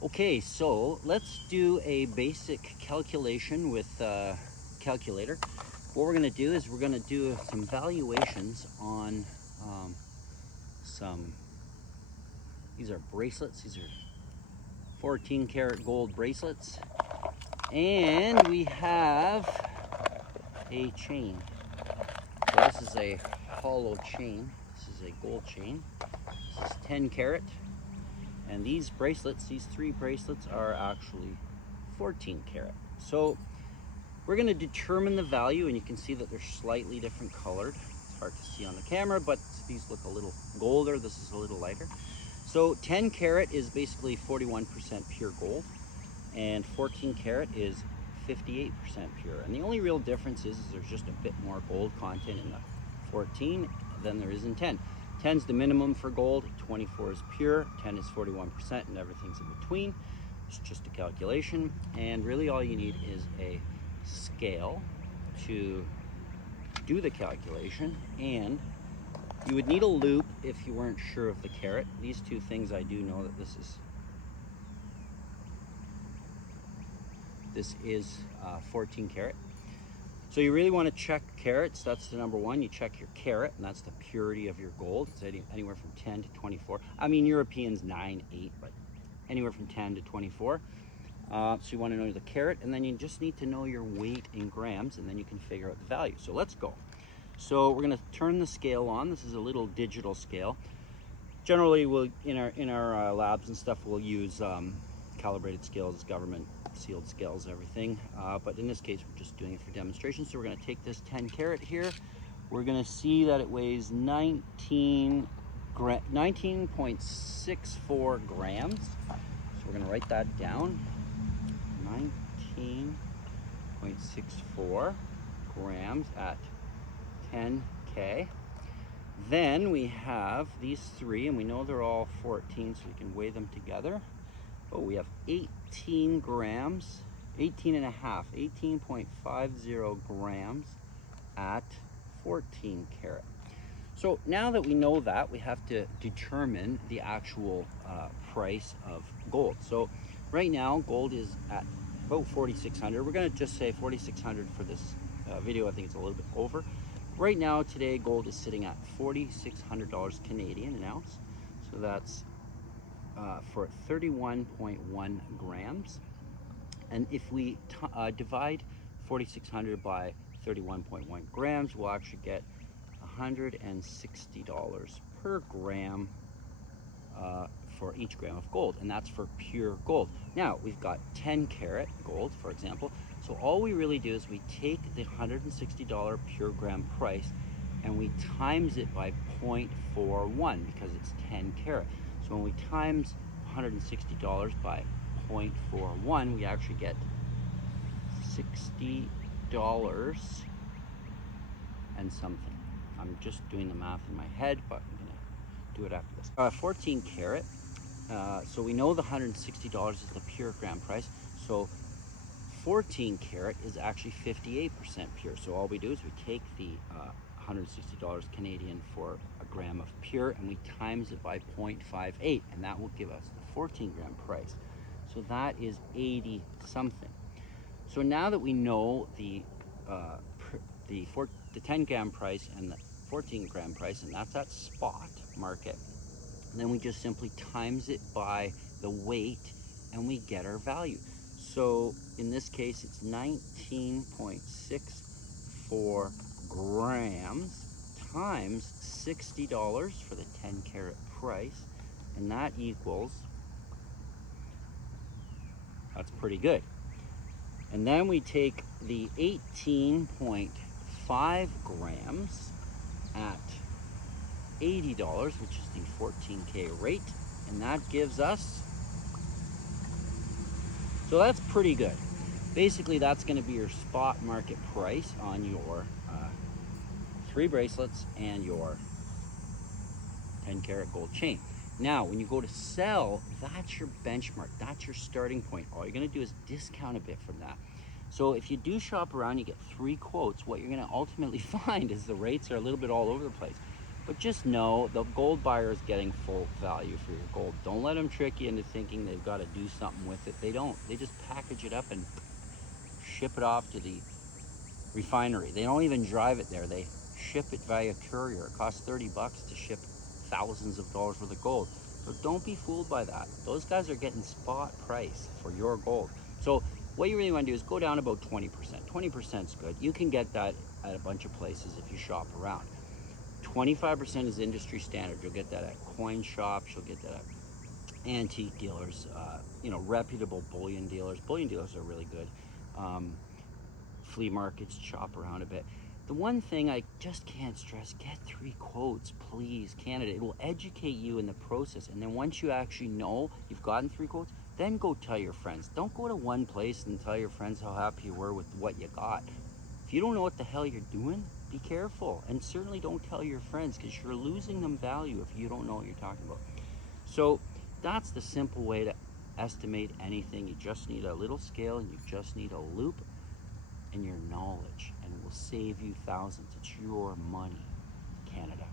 Okay, so let's do a basic calculation with calculator. What we're going to do is we're going to do some valuations on these are bracelets. These are 14 karat gold bracelets. And we have a chain. So this is a hollow chain. This is a gold chain. This is 10 karat. And these bracelets, these 3 bracelets, are actually 14 karat. So we're going to determine the value, and you can see that they're slightly different colored. It's hard to see on the camera, but these look a little golder. This is a little lighter. So 10 karat is basically 41% pure gold, and 14 karat is 58% pure. And the only real difference is there's just a bit more gold content in the 14 than there is in 10. 10 is the minimum for gold, 24 is pure, 10 is 41%, and everything's in between. It's just a calculation, and really all you need is a scale to do the calculation, and you would need a loop if you weren't sure of the carat. These two things, I do know that this is 14 karat. So you really want to check carats. That's the number one. You check your carat, and that's the purity of your gold. It's anywhere from 10 to 24. I mean, Europeans 9, 8, but anywhere from 10 to 24. So you want to know the carat, and then you just need to know your weight in grams, and then you can figure out the value. So let's go. So we're going to turn the scale on. This is a little digital scale. Generally, we'll in our labs and stuff, we'll use calibrated scales, government sealed scales, everything. But in this case, we're just doing it for demonstration. So we're going to take this 10 karat here. We're going to see that it weighs 19.64 grams. So we're going to write that down. 19.64 grams at 10K. Then we have these 3, and we know they're all 14, so we can weigh them together. But we have 18 grams, 18.50 grams at 14 karat. So now that we know that, we have to determine the actual price of gold. So right now, gold is at about 4,600. We're going to just say 4,600 for this video. I think it's a little bit over. Right now, today, gold is sitting at $4,600 Canadian an ounce. So that's for 31.1 grams. And if we divide 4,600 by 31.1 grams, we'll actually get $160 per gram for each gram of gold, and that's for pure gold. Now, we've got 10 karat gold, for example. So all we really do is we take the $160 pure gram price and we times it by 0.41 because it's 10 karat. So when we times $160 by 0.41, we actually get $60 and something. I'm just doing the math in my head, but I'm gonna do it after this. 14 karat. So we know the $160 is the pure gram price. So 14 karat is actually 58% pure. So all we do is we take the $160 Canadian for a gram of pure, and we times it by 0.58, and that will give us the 14 gram price. So that is 80 something. So now that we know the 10 gram price and the 14 gram price, and that's at spot market, then we just simply times it by the weight and we get our value. So in this case, it's 19.64 grams times $60 for the 10 karat price, and that equals, that's pretty good. And then we take the 18.5 grams at $80, which is the 14K rate, and that gives us, so that's pretty good. Basically, that's going to be your spot market price on your 3 bracelets and your 10 karat gold chain. Now, when you go to sell, that's your benchmark. That's your starting point. All you're going to do is discount a bit from that. So if you do shop around, you get 3 quotes. What you're going to ultimately find is the rates are a little bit all over the place. But just know the gold buyer is getting full value for your gold. Don't let them trick you into thinking they've got to do something with it. They don't. They just package it up and ship it off to the refinery. They don't even drive it there. They ship it via courier. It costs $30 to ship thousands of dollars worth of gold. So don't be fooled by that. Those guys are getting spot price for your gold. So what you really want to do is go down about 20%. 20% is good. You can get that at a bunch of places if you shop around. 25% is industry standard. You'll get that at coin shops. You'll get that at antique dealers, reputable bullion dealers. Bullion dealers are really good. Flea markets, shop around a bit. The one thing I just can't stress, get 3 quotes, please, Canada. It will educate you in the process. And then once you actually know you've gotten 3 quotes, then go tell your friends. Don't go to one place and tell your friends how happy you were with what you got. If you don't know what the hell you're doing, be careful. And certainly don't tell your friends, because you're losing them value if you don't know what you're talking about. So that's the simple way to estimate anything. You just need a little scale, and you just need a loop and your knowledge, and it will save you thousands. It's your money, Canada.